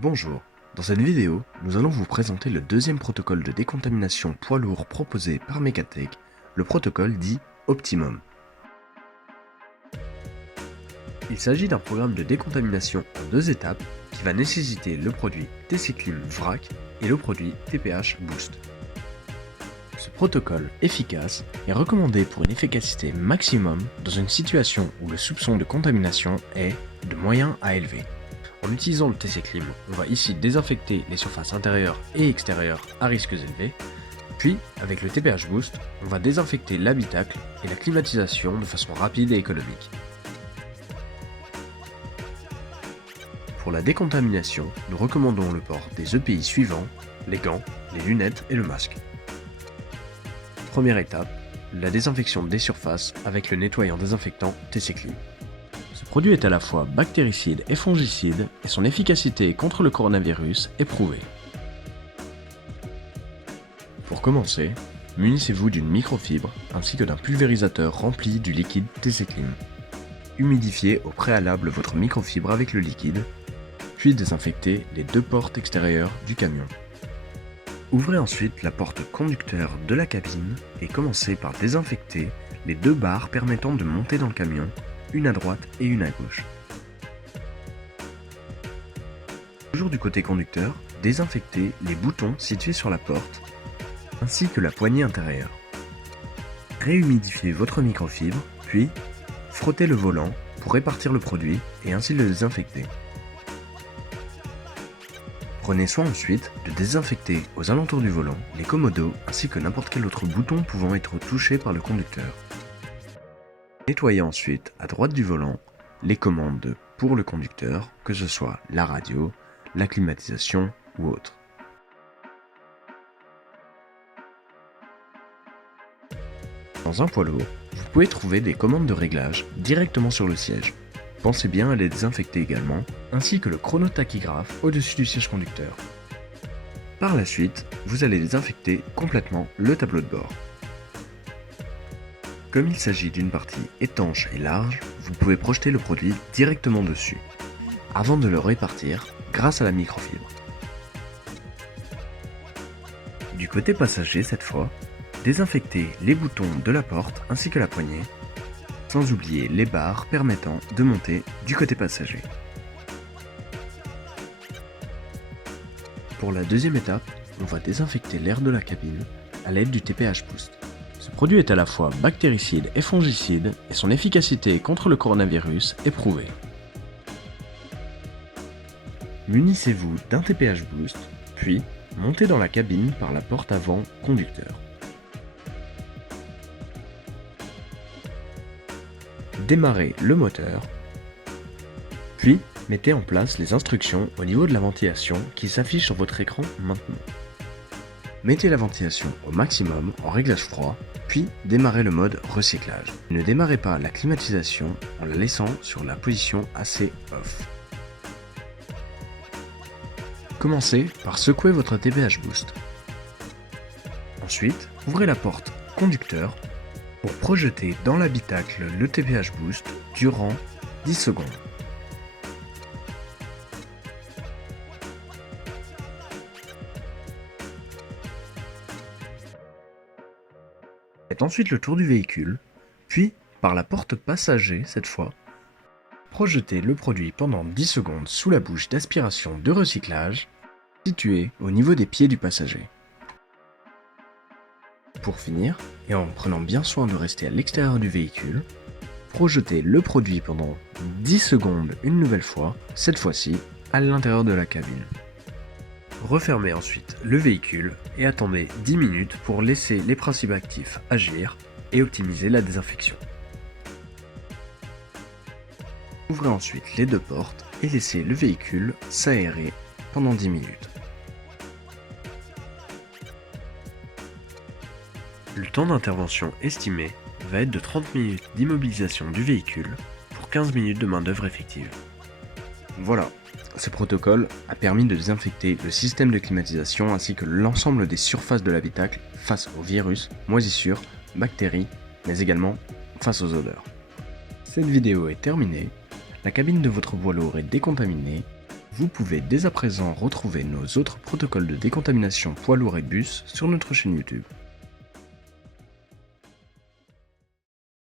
Bonjour, dans cette vidéo, nous allons vous présenter le deuxième protocole de décontamination poids lourd proposé par Mecatech, le protocole dit Optimum. Il s'agit d'un programme de décontamination en deux étapes qui va nécessiter le produit TC-Clim Vrac et le produit TPH Boost. Ce protocole efficace est recommandé pour une efficacité maximum dans une situation où le soupçon de contamination est de moyen à élevé. En utilisant le TC-Clim, on va ici désinfecter les surfaces intérieures et extérieures à risques élevés, puis avec le TPH Boost, on va désinfecter l'habitacle et la climatisation de façon rapide et économique. Pour la décontamination, nous recommandons le port des EPI suivants, les gants, les lunettes et le masque. Première étape, la désinfection des surfaces avec le nettoyant désinfectant TC-Clim. Ce produit est à la fois bactéricide et fongicide et son efficacité contre le coronavirus est prouvée. Pour commencer, munissez-vous d'une microfibre ainsi que d'un pulvérisateur rempli du liquide TC-Clim. Humidifiez au préalable votre microfibre avec le liquide, puis désinfectez les deux portes extérieures du camion. Ouvrez ensuite la porte conducteur de la cabine et commencez par désinfecter les deux barres permettant de monter dans le camion, une à droite et une à gauche. Toujours du côté conducteur, désinfectez les boutons situés sur la porte, ainsi que la poignée intérieure. Réhumidifiez votre microfibre, puis frottez le volant pour répartir le produit et ainsi le désinfecter. Prenez soin ensuite de désinfecter aux alentours du volant les commodos ainsi que n'importe quel autre bouton pouvant être touché par le conducteur. Nettoyez ensuite à droite du volant les commandes pour le conducteur, que ce soit la radio, la climatisation ou autre. Dans un poids lourd, vous pouvez trouver des commandes de réglage directement sur le siège. Pensez bien à les désinfecter également, ainsi que le chronotachygraphe au-dessus du siège conducteur. Par la suite, vous allez désinfecter complètement le tableau de bord. Comme il s'agit d'une partie étanche et large, vous pouvez projeter le produit directement dessus, avant de le répartir grâce à la microfibre. Du côté passager cette fois, désinfectez les boutons de la porte ainsi que la poignée, sans oublier les barres permettant de monter du côté passager. Pour la deuxième étape, on va désinfecter l'air de la cabine à l'aide du TPH Boost. Ce produit est à la fois bactéricide et fongicide et son efficacité contre le coronavirus est prouvée. Munissez-vous d'un TPH Boost, puis montez dans la cabine par la porte avant conducteur. Démarrez le moteur, puis mettez en place les instructions au niveau de la ventilation qui s'affichent sur votre écran maintenant. Mettez la ventilation au maximum en réglage froid, puis démarrez le mode recyclage. Ne démarrez pas la climatisation en la laissant sur la position assez off. Commencez par secouer votre TPH Boost. Ensuite, ouvrez la porte conducteur pour projeter dans l'habitacle le TPH Boost durant 10 secondes. Faites ensuite le tour du véhicule, puis, par la porte passager cette fois, projetez le produit pendant 10 secondes sous la bouche d'aspiration de recyclage située au niveau des pieds du passager. Pour finir, et en prenant bien soin de rester à l'extérieur du véhicule, projetez le produit pendant 10 secondes une nouvelle fois, cette fois-ci à l'intérieur de la cabine. Refermez ensuite le véhicule et attendez 10 minutes pour laisser les principes actifs agir et optimiser la désinfection. Ouvrez ensuite les deux portes et laissez le véhicule s'aérer pendant 10 minutes. Le temps d'intervention estimé va être de 30 minutes d'immobilisation du véhicule pour 15 minutes de main-d'œuvre effective. Voilà, ce protocole a permis de désinfecter le système de climatisation ainsi que l'ensemble des surfaces de l'habitacle face aux virus, moisissures, bactéries, mais également face aux odeurs. Cette vidéo est terminée, la cabine de votre poids lourd est décontaminée, Vous pouvez dès à présent retrouver nos autres protocoles de décontamination poids lourds et bus sur notre chaîne YouTube.